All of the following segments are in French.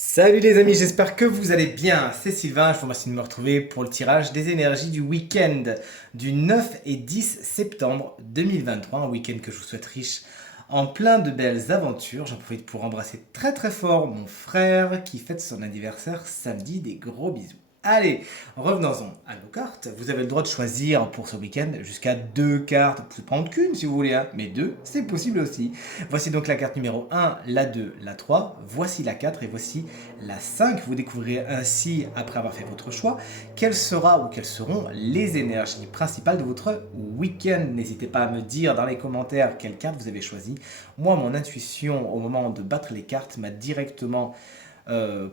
Salut les amis, j'espère que vous allez bien. C'est Sylvain, je vous remercie de me retrouver pour le tirage des énergies du week-end du 9 et 10 septembre 2023. Un week-end que je vous souhaite riche en plein de belles aventures. J'en profite pour embrasser très très fort mon frère qui fête son anniversaire samedi. Des gros bisous. Allez, revenons-en à nos cartes. Vous avez le droit de choisir pour ce week-end jusqu'à deux cartes. Vous pouvez prendre qu'une si vous voulez, hein, mais deux, c'est possible aussi. Voici donc la carte numéro 1, la 2, la 3. Voici la 4 et voici la 5. Vous découvrirez ainsi, après avoir fait votre choix, quelles seront les énergies principales de votre week-end. N'hésitez pas à me dire dans les commentaires quelle carte vous avez choisie. Moi, mon intuition au moment de battre les cartes m'a directement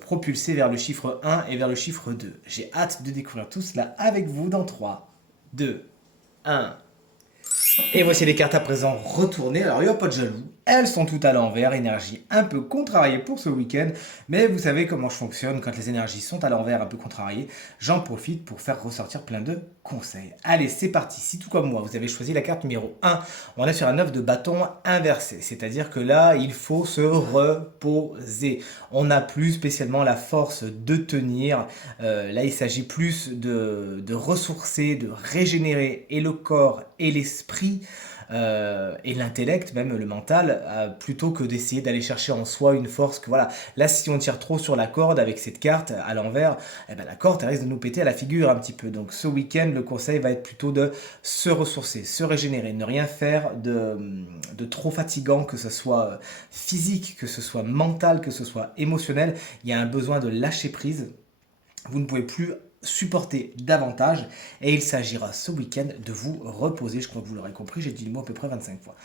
propulsé vers le chiffre 1 et vers le chiffre 2. J'ai hâte de découvrir tout cela avec vous dans 3, 2, 1. Et voici les cartes à présent retournées. Alors, il n'y a pas de jaloux. Elles sont toutes à l'envers, énergie un peu contrariée pour ce week-end. Mais vous savez comment je fonctionne quand les énergies sont à l'envers, un peu contrariées. J'en profite pour faire ressortir plein de conseils. Allez, c'est parti. Si tout comme moi, vous avez choisi la carte numéro 1, on est sur un œuf de bâton inversé. C'est-à-dire que là, il faut se reposer. On n'a plus spécialement la force de tenir. Là, il s'agit plus de ressourcer, de régénérer et le corps et l'esprit et l'intellect, même le mental, plutôt que d'essayer d'aller chercher en soi une force que voilà. Là, si on tire trop sur la corde avec cette carte à l'envers, eh ben, la corde elle risque de nous péter à la figure un petit peu. Donc ce week-end, le conseil va être plutôt de se ressourcer, se régénérer, ne rien faire de trop fatigant, que ce soit physique, que ce soit mental, que ce soit émotionnel. Il y a un besoin de lâcher prise. Vous ne pouvez plus supporter davantage et il s'agira ce week-end de vous reposer. Je crois que vous l'aurez compris, j'ai dit le mot à peu près 25 fois.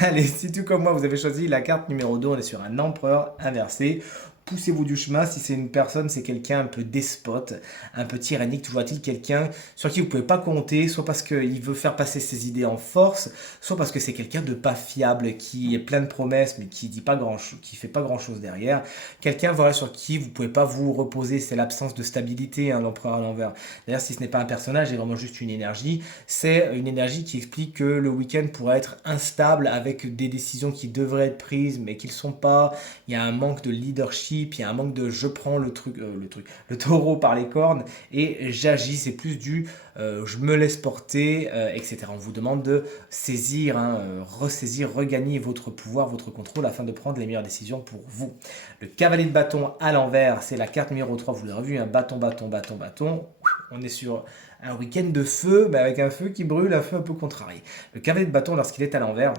Allez, si tout comme moi vous avez choisi la carte numéro 2, on est sur un empereur inversé. Poussez-vous du chemin. Si c'est une personne, c'est quelqu'un un peu despote, un peu tyrannique. Toujours est-il quelqu'un sur qui vous ne pouvez pas compter, soit parce qu'il veut faire passer ses idées en force, soit parce que c'est quelqu'un de pas fiable, qui est plein de promesses, mais qui dit pas grand-chose, qui fait pas grand-chose derrière. Quelqu'un voilà, sur qui vous ne pouvez pas vous reposer. C'est l'absence de stabilité, hein, l'empereur à l'envers. D'ailleurs, si ce n'est pas un personnage, c'est vraiment juste une énergie. C'est une énergie qui explique que le week-end pourrait être instable avec des décisions qui devraient être prises, mais qui ne le sont pas. Il y a un manque de leadership, il y a un manque de je prends le taureau par les cornes et j'agis. C'est plus du je me laisse porter, etc. On vous demande de saisir, hein, ressaisir, regagner votre pouvoir, votre contrôle afin de prendre les meilleures décisions pour vous. Le cavalier de bâton à l'envers, c'est la carte numéro 3. Vous l'avez revu, un bâton, bâton, bâton, bâton. On est sur un week-end de feu, mais avec un feu qui brûle, un feu un peu contrarié. Le cavalier de bâton, lorsqu'il est à l'envers,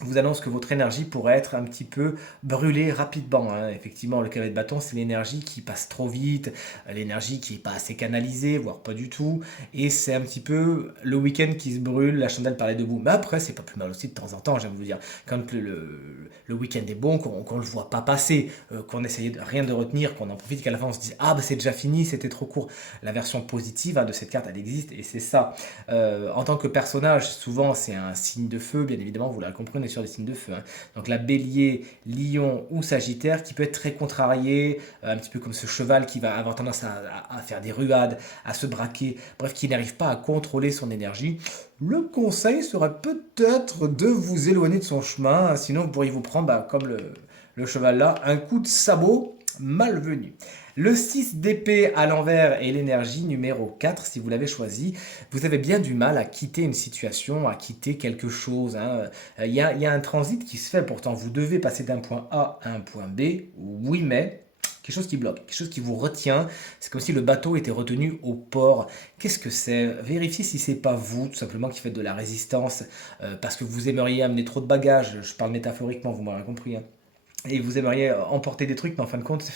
vous annonce que votre énergie pourrait être un petit peu brûlée rapidement, hein. Effectivement, le cavalier de bâton, c'est l'énergie qui passe trop vite, l'énergie qui n'est pas assez canalisée, voire pas du tout. Et c'est un petit peu le week-end qui se brûle, la chandelle par les deux bouts. Mais après, c'est pas plus mal aussi de temps en temps, j'aime vous dire. Quand le week-end est bon, qu'on le voit pas passer, qu'on essaye de rien de retenir, qu'on en profite, qu'à la fin on se dise ah bah c'est déjà fini, c'était trop court. La version positive, hein, de cette carte, elle existe et c'est ça. En tant que personnage, souvent c'est un signe de feu, bien évidemment, vous l'avez compris, on est sur des signes de feu, hein. Donc la bélier, lion ou sagittaire qui peut être très contrarié, un petit peu comme ce cheval qui va avoir tendance à faire des ruades, à se braquer, bref, qui n'arrive pas à contrôler son énergie. Le conseil serait peut-être de vous éloigner de son chemin, hein. Sinon vous pourriez vous prendre, bah, comme le cheval là, un coup de sabot malvenu. Le 6 d'épée à l'envers est l'énergie numéro 4, si vous l'avez choisi. Vous avez bien du mal à quitter une situation, à quitter quelque chose, hein. Il y a un transit qui se fait, pourtant vous devez passer d'un point A à un point B, oui mais quelque chose qui bloque, quelque chose qui vous retient. C'est comme si le bateau était retenu au port. Qu'est-ce que c'est? Vérifiez si c'est pas vous, tout simplement, qui faites de la résistance, parce que vous aimeriez amener trop de bagages. Je parle métaphoriquement, vous m'aurez compris, hein. Et vous aimeriez emporter des trucs, mais en fin de compte,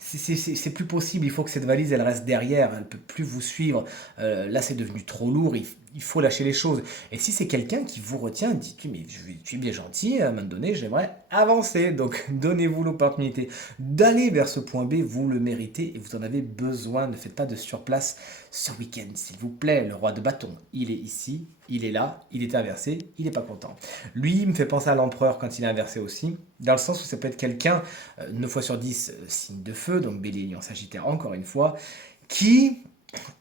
c'est plus possible. Il faut que cette valise, elle reste derrière. Elle ne peut plus vous suivre. Là, c'est devenu trop lourd. Il faut lâcher les choses. Et si c'est quelqu'un qui vous retient, dites-lui, mais tu es bien gentil, à un moment donné, j'aimerais avancer. Donc, donnez-vous l'opportunité d'aller vers ce point B. Vous le méritez et vous en avez besoin. Ne faites pas de surplace ce week-end, s'il vous plaît. Le roi de bâton, il est ici, il est là, il est inversé, il n'est pas content. Lui, il me fait penser à l'empereur quand il est inversé aussi, dans le sens où ça peut être quelqu'un, 9 fois sur 10, signe de feu, donc bélier, lion, sagittaire, encore une fois, qui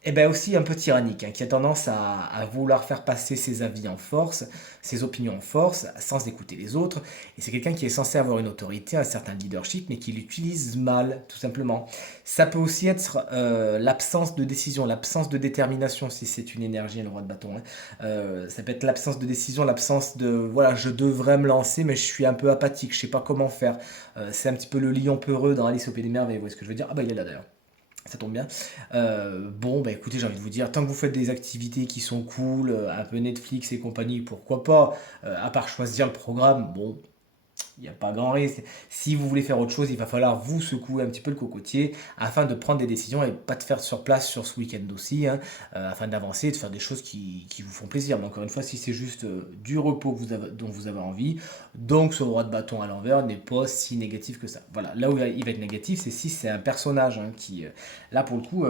Et bien aussi un peu tyrannique, hein, qui a tendance à vouloir faire passer ses avis en force, ses opinions en force, sans écouter les autres. Et c'est quelqu'un qui est censé avoir une autorité, un certain leadership, mais qui l'utilise mal, tout simplement. Ça peut aussi être l'absence de décision, l'absence de détermination, si c'est une énergie, le roi de bâton, hein. Ça peut être l'absence de décision, l'absence de, voilà, je devrais me lancer, mais je suis un peu apathique, je sais pas comment faire. C'est un petit peu le lion peureux dans Alice au Pays des Merveilles, vous voyez ce que je veux dire? Ah bah il est là d'ailleurs. Ça tombe bien. Bon, bah écoutez, j'ai envie de vous dire, tant que vous faites des activités qui sont cool, un peu Netflix et compagnie, pourquoi pas, à part choisir le programme, bon, il n'y a pas grand risque. Si vous voulez faire autre chose, il va falloir vous secouer un petit peu le cocotier afin de prendre des décisions et pas de faire sur place sur ce week-end aussi, hein, afin d'avancer et de faire des choses qui vous font plaisir. Mais encore une fois, si c'est juste du repos dont vous avez envie, donc ce roi de bâton à l'envers n'est pas si négatif que ça. Voilà, là où il va être négatif, c'est si c'est un personnage, hein, qui, là pour le coup,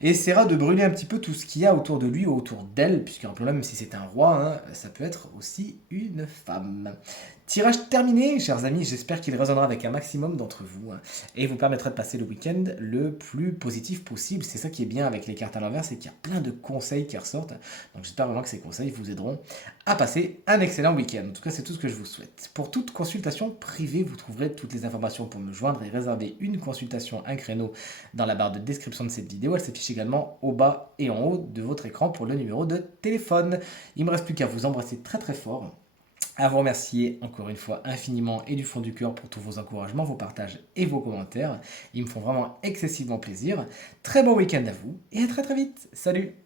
et essaiera de brûler un petit peu tout ce qu'il y a autour de lui ou autour d'elle, puisque rappelons-le, même si c'est un roi, hein, ça peut être aussi une femme. Tirage terminé, chers amis, j'espère qu'il résonnera avec un maximum d'entre vous, hein, et vous permettra de passer le week-end le plus positif possible. C'est ça qui est bien avec les cartes à l'envers, c'est qu'il y a plein de conseils qui ressortent. Donc j'espère vraiment que ces conseils vous aideront à passer un excellent week-end. En tout cas, c'est tout ce que je vous souhaite. Pour toute consultation privée, vous trouverez toutes les informations pour me joindre et réserver une consultation, un créneau dans la barre de description de cette vidéo. Elle s'affiche également au bas et en haut de votre écran pour le numéro de téléphone. Il ne me reste plus qu'à vous embrasser très très fort, à vous remercier encore une fois infiniment et du fond du cœur pour tous vos encouragements, vos partages et vos commentaires. Ils me font vraiment excessivement plaisir. Très bon week-end à vous et à très très vite. Salut!